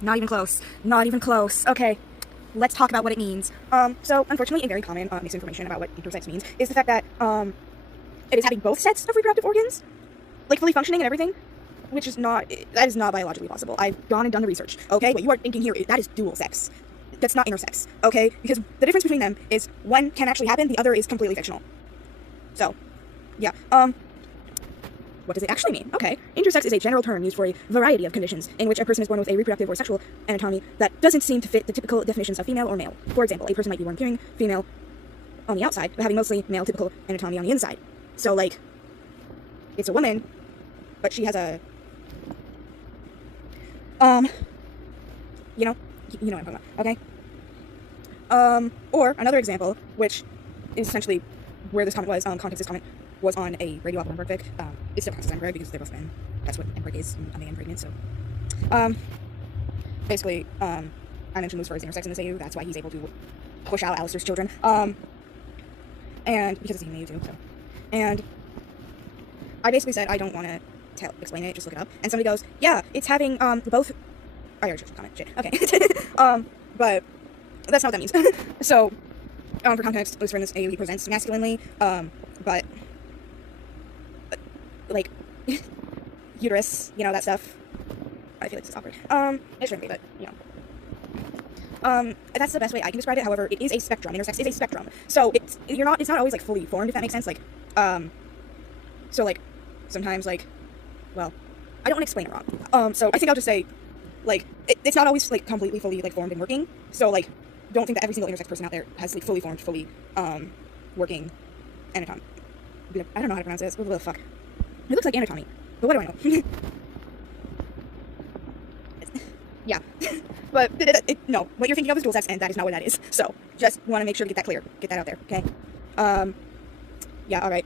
Not even close. Not even close. Okay, let's talk about what it means. So unfortunately, a very common misinformation about what intersex means is the fact that it is having both sets of reproductive organs, like fully functioning and everything, which is not, that is not biologically possible. I've gone and done the research, okay? What you are thinking here, that is dual sex. That's not intersex, okay? Because the difference between them is one can actually happen, the other is completely fictional. So, yeah, what does it actually mean? Okay, intersex is a general term used for a variety of conditions in which a person is born with a reproductive or sexual anatomy that doesn't seem to fit the typical definitions of female or male. For example, a person might be born appearing female on the outside, but having mostly male typical anatomy on the inside. So, like, it's a woman, but she has a, you know what I'm talking about, okay? Or another example, which is essentially where this comment was, context this comment was on a radio album Emperor fic. It still counts as Emperor because they're both men. That's what Emperor is, a man pregnant, so. Basically, I mentioned Lucifer is intersex in this AU, that's why he's able to push out Alistair's children. And because it's a AU too, so. And I basically said I don't want to explain it, just look it up. And somebody goes, yeah, it's having, both, I already just comment, shit, okay. But that's not what that means. So, for context, Lucifer in this AU, he presents masculinely, but, like, uterus, you know, that stuff. I feel like this is awkward. It shouldn't be, but, you know. That's the best way I can describe it. However, it is a spectrum. Intersex is a spectrum. So, it's not always, like, fully formed, if that makes sense. Like, so, like, sometimes, like, well, I don't want to explain it wrong. So I think I'll just say, like, it's not always, like, completely, fully, like, formed and working. So, like, don't think that every single intersex person out there has, like, fully formed, fully, working anatomy. I don't know how to pronounce this. What the fuck? It looks like anatomy, but what do I know? Yeah. But, no, what you're thinking of is dual sex, and that is not what that is. So, just want to make sure to get that clear. Get that out there, okay? Yeah, alright.